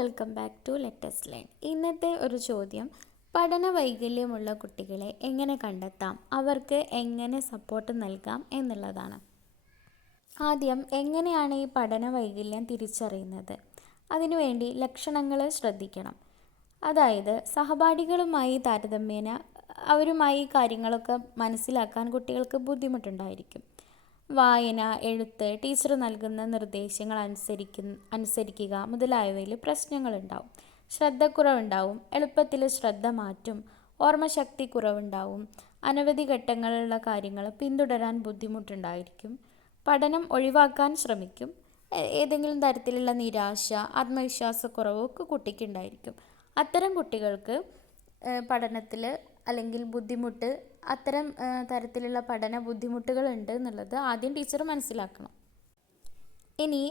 Welcome back to let's learn. ഇന്നത്തെ ഒരു ചോദ്യം പഠന വൈകല്യമുള്ള കുട്ടികളെ എങ്ങനെ കണ്ടെത്താം? അവർക്ക് എങ്ങനെ സപ്പോർട്ട് നൽകാം എന്നുള്ളതാണ്. ആദ്യം എങ്ങനെയാണ് ഈ പഠന വൈകല്യം തിരിച്ചറിയുന്നത്? അതിനുവേണ്ടി ലക്ഷണങ്ങൾ ശ്രദ്ധിക്കണം. അതായത് സഹപാഠികളുമായി താരതമ്യേന അവരുമായി കാര്യങ്ങളൊക്കെ മനസ്സിലാക്കാൻ കുട്ടികൾക്ക് ബുദ്ധിമുട്ടുണ്ടായിരിക്കും. വായന എഴുത്ത് ടീച്ചർ നൽകുന്ന നിർദ്ദേശങ്ങൾ അനുസരിക്കു അനുസരിക്കുക മുതലായവയിൽ പ്രശ്നങ്ങളുണ്ടാവും. ശ്രദ്ധക്കുറവുണ്ടാവും എളുപ്പത്തിൽ ശ്രദ്ധ മാറ്റും ഓർമ്മശക്തി കുറവുണ്ടാവും. അനവധി ഘട്ടങ്ങളിലുള്ള കാര്യങ്ങൾ പിന്തുടരാൻ ബുദ്ധിമുട്ടുണ്ടായിരിക്കും. പഠനം ഒഴിവാക്കാൻ ശ്രമിക്കും. ഏതെങ്കിലും തരത്തിലുള്ള നിരാശ ആത്മവിശ്വാസക്കുറവും ഒക്കെ കുട്ടിക്കുണ്ടായിരിക്കും. അത്തരം കുട്ടികൾക്ക് പഠനത്തിൽ അല്ലെങ്കിൽ ബുദ്ധിമുട്ട് അത്തരം തരത്തിലുള്ള പഠന ബുദ്ധിമുട്ടുകളുണ്ട് എന്നുള്ളത് ആദ്യം ടീച്ചർ മനസ്സിലാക്കണം. ഇനി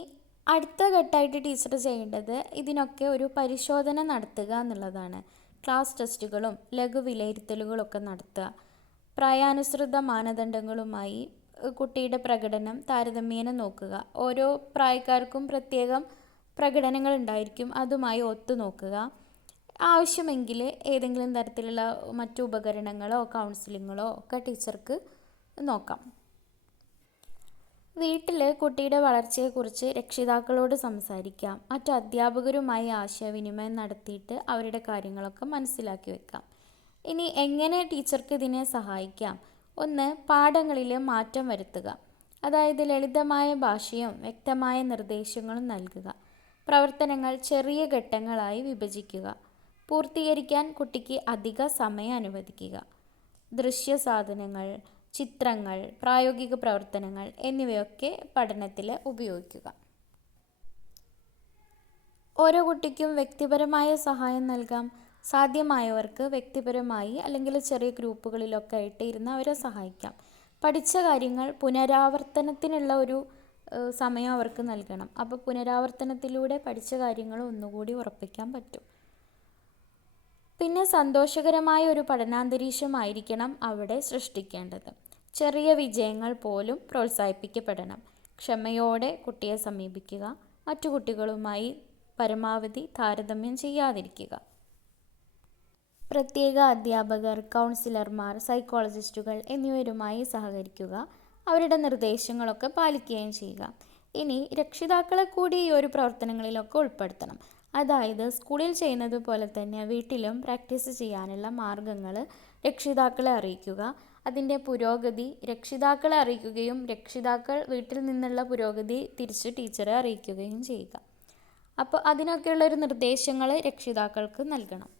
അടുത്ത ഘട്ടമായിട്ട് ടീച്ചർ ചെയ്യേണ്ടത് ഇതിനൊക്കെ ഒരു പരിശോധന നടത്തുക എന്നുള്ളതാണ്. ക്ലാസ് ടെസ്റ്റുകളും ലഘു വിലയിരുത്തലുകളൊക്കെ നടത്തുക. പ്രായാനുസൃത മാനദണ്ഡങ്ങളുമായി കുട്ടിയുടെ പ്രകടനം താരതമ്യേന നോക്കുക. ഓരോ പ്രായക്കാർക്കും പ്രത്യേകം പ്രകടനങ്ങൾ ഉണ്ടായിരിക്കും അതുമായി ഒത്തു നോക്കുക ആവശ്യമെങ്കിൽ ഏതെങ്കിലും തരത്തിലുള്ള മറ്റു ഉപകരണങ്ങളോ കൗൺസിലിങ്ങുകളോ ഒക്കെ ടീച്ചർക്ക് നോക്കാം. വീട്ടിൽ കുട്ടിയുടെ വളർച്ചയെക്കുറിച്ച് രക്ഷിതാക്കളോട് സംസാരിക്കാം. മറ്റു അധ്യാപകരുമായി ആശയവിനിമയം നടത്തിയിട്ട് അവരുടെ കാര്യങ്ങളൊക്കെ മനസ്സിലാക്കി വെക്കാം. ഇനി എങ്ങനെ ടീച്ചർക്ക് ഇതിനെ സഹായിക്കാം? ഒന്ന് പാഠങ്ങളിൽ മാറ്റം വരുത്തുക. അതായത് ലളിതമായ ഭാഷയും വ്യക്തമായ നിർദ്ദേശങ്ങളും നൽകുക. പ്രവർത്തനങ്ങൾ ചെറിയ ഘട്ടങ്ങളായി വിഭജിക്കുക. പൂർത്തീകരിക്കാൻ കുട്ടിക്ക് അധിക സമയം അനുവദിക്കുക. ദൃശ്യ സാധനങ്ങൾ ചിത്രങ്ങൾ പ്രായോഗിക പ്രവർത്തനങ്ങൾ എന്നിവയൊക്കെ പഠനത്തിൽ ഉപയോഗിക്കുക. ഓരോ കുട്ടിക്കും വ്യക്തിപരമായ സഹായം നൽകാം. സാധ്യമായവർക്ക് വ്യക്തിപരമായി അല്ലെങ്കിൽ ചെറിയ ഗ്രൂപ്പുകളിലൊക്കെ ആയിട്ട് ഇരുന്ന് അവരെ സഹായിക്കാം. പഠിച്ച കാര്യങ്ങൾ പുനരാവർത്തനത്തിനുള്ള ഒരു സമയം അവർക്ക് നൽകണം. അപ്പോൾ പുനരാവർത്തനത്തിലൂടെ പഠിച്ച കാര്യങ്ങൾ ഒന്നുകൂടി ഉറപ്പിക്കാൻ പറ്റും. പിന്നെ സന്തോഷകരമായ ഒരു പഠനാന്തരീക്ഷമായിരിക്കണം അവിടെ സൃഷ്ടിക്കേണ്ടത്. ചെറിയ വിജയങ്ങൾ പോലും പ്രോത്സാഹിപ്പിക്കപ്പെടണം. ക്ഷമയോടെ കുട്ടിയെ സമീപിക്കുക. മറ്റു കുട്ടികളുമായി പരമാവധി താരതമ്യം ചെയ്യാതിരിക്കുക. പ്രത്യേക അധ്യാപകർ കൗൺസിലർമാർ സൈക്കോളജിസ്റ്റുകൾ എന്നിവരുമായി സഹകരിക്കുക. അവരുടെ നിർദ്ദേശങ്ങളൊക്കെ പാലിക്കുകയും ചെയ്യുക. ഇനി രക്ഷിതാക്കളെ കൂടി ഈ ഒരു പ്രവർത്തനങ്ങളിലൊക്കെ ഉൾപ്പെടുത്തണം. അതായത് സ്കൂളിൽ ചെയ്യുന്നത് പോലെ തന്നെ വീട്ടിലും പ്രാക്ടീസ് ചെയ്യാനുള്ള മാർഗങ്ങൾ രക്ഷിതാക്കളെ അറിയിക്കുക അതിന്റെ പുരോഗതി രക്ഷിതാക്കളെ അറിയിക്കുകയും രക്ഷിതാക്കൾ വീട്ടിൽ നിന്നുള്ള പുരോഗതി തിരിച്ച് ടീച്ചറെ അറിയിക്കുകയും ചെയ്യുക. അപ്പോൾ അതിനൊക്കെയുള്ളൊരു നിർദ്ദേശങ്ങൾ രക്ഷിതാക്കൾക്ക് നൽകണം.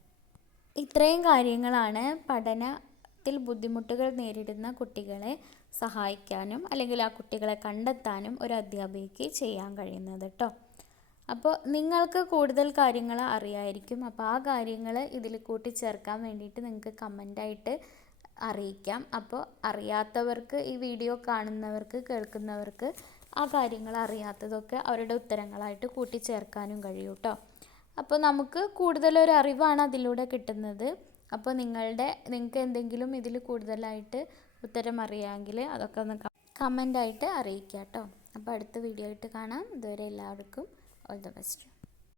ഇത്രയും കാര്യങ്ങളാണ് പഠനത്തിൽ ബുദ്ധിമുട്ടുകൾ നേരിടുന്ന കുട്ടികളെ സഹായിക്കാനും അല്ലെങ്കിൽ ആ കുട്ടികളെ കണ്ടെത്താനും ഒരു അധ്യാപികയ്ക്ക് ചെയ്യാൻ കഴിയുന്നത് കേട്ടോ അപ്പോൾ നിങ്ങൾക്ക് കൂടുതൽ കാര്യങ്ങൾ അറിയായിരിക്കും. അപ്പോൾ ആ കാര്യങ്ങൾ ഇതിൽ കൂട്ടിച്ചേർക്കാൻ വേണ്ടിയിട്ട് നിങ്ങൾക്ക് കമന്റായിട്ട് അറിയിക്കാം. അപ്പോൾ അറിയാത്തവർക്ക് ഈ വീഡിയോ കാണുന്നവർക്ക് കേൾക്കുന്നവർക്ക് ആ കാര്യങ്ങൾ അറിയാത്തതൊക്കെ അവരുടെ ഉത്തരങ്ങളായിട്ട് കൂട്ടിച്ചേർക്കാനും കഴിയും കേട്ടോ അപ്പോൾ നമുക്ക് കൂടുതലൊരു അറിവാണ് അതിലൂടെ കിട്ടുന്നത്. അപ്പോൾ നിങ്ങളുടെ നിങ്ങൾക്ക് എന്തെങ്കിലും ഇതിൽ കൂടുതലായിട്ട് ഉത്തരം അറിയാമെങ്കിൽ അതൊക്കെ ഒന്ന് കമന്റായിട്ട് അറിയിക്കാം കേട്ടോ അപ്പോൾ അടുത്ത വീഡിയോ ആയിട്ട് കാണാം. ഇതുവരെ എല്ലാവർക്കും all the best